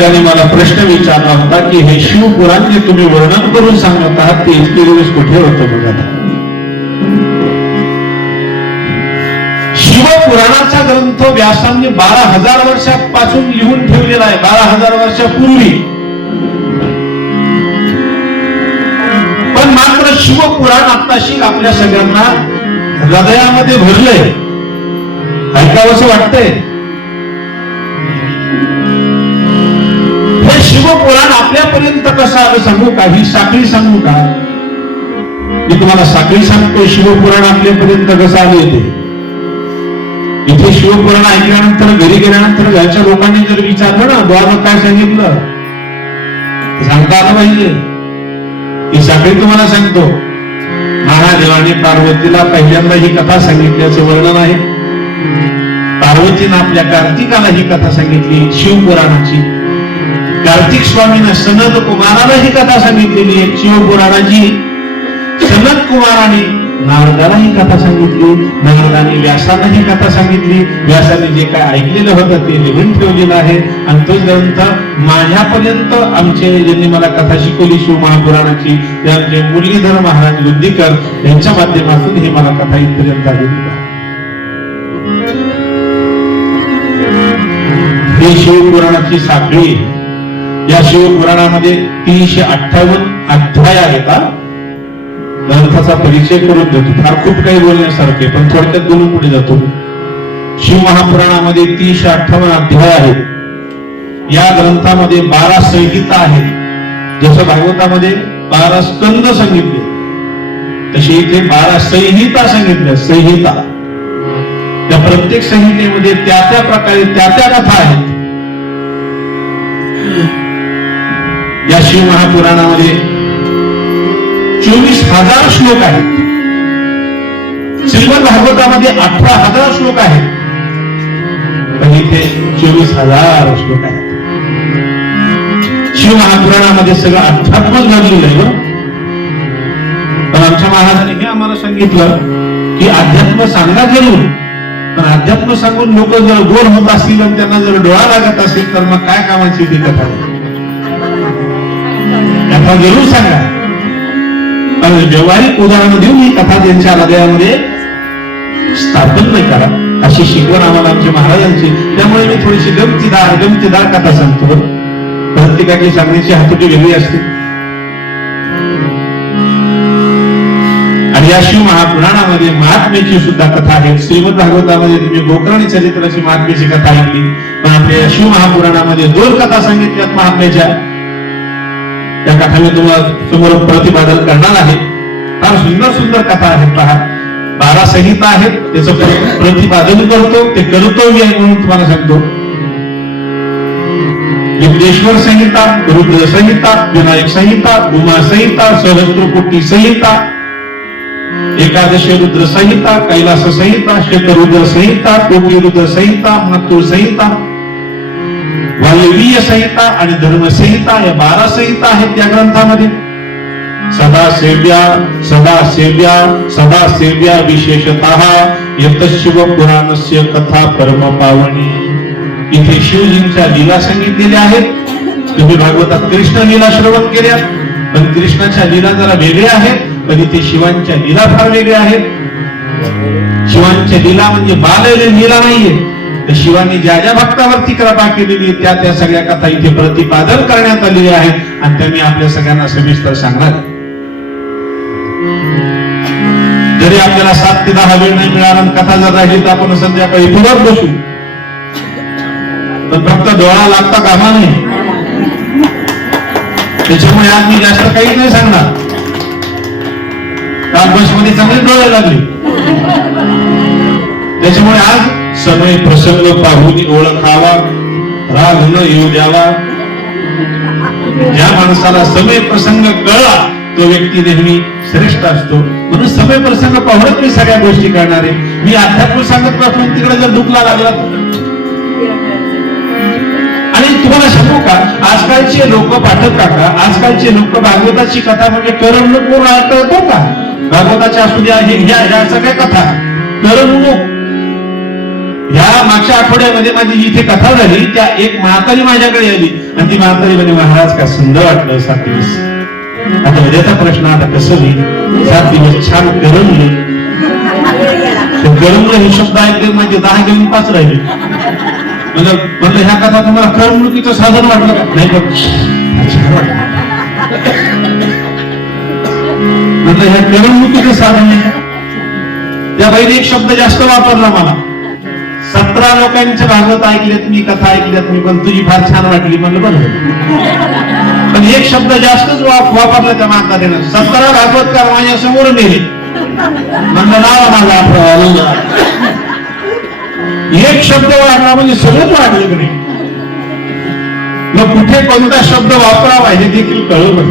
एकाने मला प्रश्न विचारला होता की हे शिवपुराण जे तुम्ही वर्णन करून सांगत आहात ते इतके दिवस कुठे होतं बघा. शिवपुराणाचा ग्रंथ व्यासांनी बारा हजार वर्षापासून लिहून ठेवलेला आहे. बारा हजार वर्षापूर्वी. पण मात्र शिवपुराण आत्ताशी आपल्या सगळ्यांना हृदयामध्ये भरलंय. ऐकावं असं वाटतंय? पुराण आपल्यापर्यंत कसं आलं सांगू? का ही साखळी सांगू का? मी तुम्हाला साखळी सांगतो शिवपुराण आपल्यापर्यंत कसं आले ते इथे शिवपुराण ऐकल्यानंतर घरी गेल्यानंतर घरच्या लोकांनी जर विचारलं ना बुवानं काय सांगितलं? सांगता आलं पाहिजे. ही साखळी तुम्हाला सांगतो. महादेवाने पार्वतीला पहिल्यांदा ही कथा सांगितल्याचं वर्णन आहे. पार्वतीनं आपल्या कार्तिकाला ही कथा सांगितली शिवपुराणाची. कार्तिक स्वामीनं सनद कुमाराला ही कथा सांगितलेली आहे. शिवपुराणाची सनद कुमाराने नारदाला ही कथा सांगितली. नारदाने व्यासाला ही कथा सांगितली. व्यासाने जे काय ऐकलेलं होतं ते लिहून ठेवलेलं आहे. आणि तो ग्रंथ माझ्यापर्यंत आमचे ज्यांनी मला कथा शिकवली शिव महापुराणाची ते आमचे मुरलीधर महाराज लुद्दीकर यांच्या माध्यमातून हे मला कथा इथपर्यंत आलेली आहे. ही शिवपुराणाची साखळी या शिवपुराणामध्ये तीनशे अठ्ठावन्न अध्याय आहेत हा. ग्रंथाचा परिचय करून देतो. फार खूप काही बोलण्यासारखे पण थोडक्यात बोलून पुढे जातो. शिव महापुराणामध्ये तीनशे अठ्ठावन्न अध्याय आहेत. या ग्रंथामध्ये बारा संहिता आहेत. जसं भागवतामध्ये बारा स्कंद सांगितले. तसे इथे बारा संहिता सांगितल्या संहिता. त्या प्रत्येक संहितेमध्ये त्या त्या प्रकारे त्या त्या कथा आहेत. शिव महापुराणामध्ये चोवीस हजार श्लोक आहेत. श्रीमद भागवतामध्ये अठरा हजार श्लोक आहेत. पण इथे चोवीस हजार श्लोक आहेत. शिव महापुराणामध्ये सगळं अध्यात्मच घडलेलं आहे हो. पण आमच्या महाराजांनी हे आम्हाला सांगितलं की अध्यात्म सांगा जरूर. पण अध्यात्म सांगून लोक जर गोर होत असतील आणि त्यांना जर डोळा लागत असेल तर मग काय कामाची ती कथा म्हणजे कथा जरूर सांगा. पण व्यवहारिक उदाहरण देऊन ही कथा त्यांच्या हृदयामध्ये स्थापन नाही करा. अशी शिकवण आम्हाला आमच्या महाराजांची. त्यामुळे मी थोडीशी गमतीदार गमतीदार कथा सांगतो प्रत्येकाची सांगण्याची हातोटी वेगळी असते. आणि या शिव महापुराणामध्ये महात्म्याची सुद्धा कथा आहे. श्रीमद भागवतामध्ये तुम्ही गोकर्णी चरित्राची महात्म्याची कथा ऐकली पण आपल्या शिव महापुराणामध्ये दोन कथा सांगितल्यात महात्म्याच्या. या कथा मी तुम्हाला समोर प्रतिपादन करणार आहे. फार सुंदर सुंदर कथा आहेत पहा. बारा संहिता आहेत त्याचं प्रतिपादन करतो ते कर्तव्य आहे म्हणून तुम्हाला सांगतो. विघ्नेश्वर संहिता रुद्र संहिता विनायक संहिता उमा संहिता सहस्त्रकोटी संहिता एकादशी रुद्र संहिता कैलास संहिता शतरुद्र संहिता कोटी रुद्र संहिता मथुर संहिता वायवीय संहिता आणि धर्म संहिता या बारा संहिता आहेत त्या ग्रंथामध्ये. सदा सेव्या सदा सेव्या सदा सेव्या विशेषतः यतशिव पुराणस्य कथा परम पावनी. इथे शिवजींच्या लीला सांगितलेल्या आहेत. तुम्ही भागवतात कृष्ण लीला श्रवण केल्या. पण कृष्णाच्या लीला जरा वेगळ्या आहेत पण इथे शिवांच्या लीला फार वेगळ्या आहेत. शिवांच्या लीला म्हणजे बाल लीला नाहीये. तर शिवानी ज्या ज्या भक्तावरती कृपा केलेली त्या त्या सगळ्या कथा इथे प्रतिपादन करण्यात आलेली आहे. आणि त्या मी आपल्या सगळ्यांना सविस्तर सांगणार जरी आपल्याला सात ते दहा वेळ नाही मिळाला कथा जर राहिली तर आपण संध्याकाळी पुढे बसू. तर फक्त डोळा लागता कामा नाही त्याच्यामुळे आज मी जास्त काही नाही सांगणार. कारण बसमध्ये चांगले डोळे लागले. त्याच्यामुळे आज समय प्रसंग पाहून ओळखावा राग न येऊ द्यावा. ज्या माणसाला समय प्रसंग कळला तो व्यक्ती नेहमी श्रेष्ठ असतो. म्हणून समय प्रसंग पाहूनच मी सगळ्या गोष्टी करणार आहे. मी अध्यात्म सांगत पासून तिकडे जर दुखला लागला आणि तुम्हाला सांगू का आजकालचे लोक पाठक काका आजकालचे लोक भागवताची कथा म्हणजे करमणूक पूर्ण ऐकतो हो का? भागवताच्या असू द्या हे ह्या ह्या सगळ्या कथा? करमणूक. ह्या मागच्या आठवड्यामध्ये माझी जी इथे कथा झाली त्या एक म्हातारी माझ्याकडे आली. आणि ती म्हातारी म्हणे महाराज का सुंदर वाटलं सात दिवस. आता उद्याचा प्रश्न आता कसं होईल? सात दिवस छान गरमले गरमलं हे शब्द ऐकले म्हणजे दहा घेऊन पाच राहिले. म्हणजे म्हणलं ह्या कथा तुम्हाला करमणुकीचं साधन वाटलं का? नाही पण म्हणलं ह्या करमणुकीचं साधन आहे. त्या बाईने एक शब्द जास्त वापरला मला. सतरा लोकांचे भागवत ऐकलेत मी कथा ऐकल्यात मी पण तुझी फार छान वाटली म्हणलं बरं पण एक शब्द जास्तच वापरला त्या म्हातारीनं सतरा भागवतकार माझ्यासमोर नेले. म्हणलं नाव माझा एक शब्द वाढला म्हणजे सगळंच वाढलं की नाही. मग कुठे कोणता शब्द वापरावा हे देखील कळलं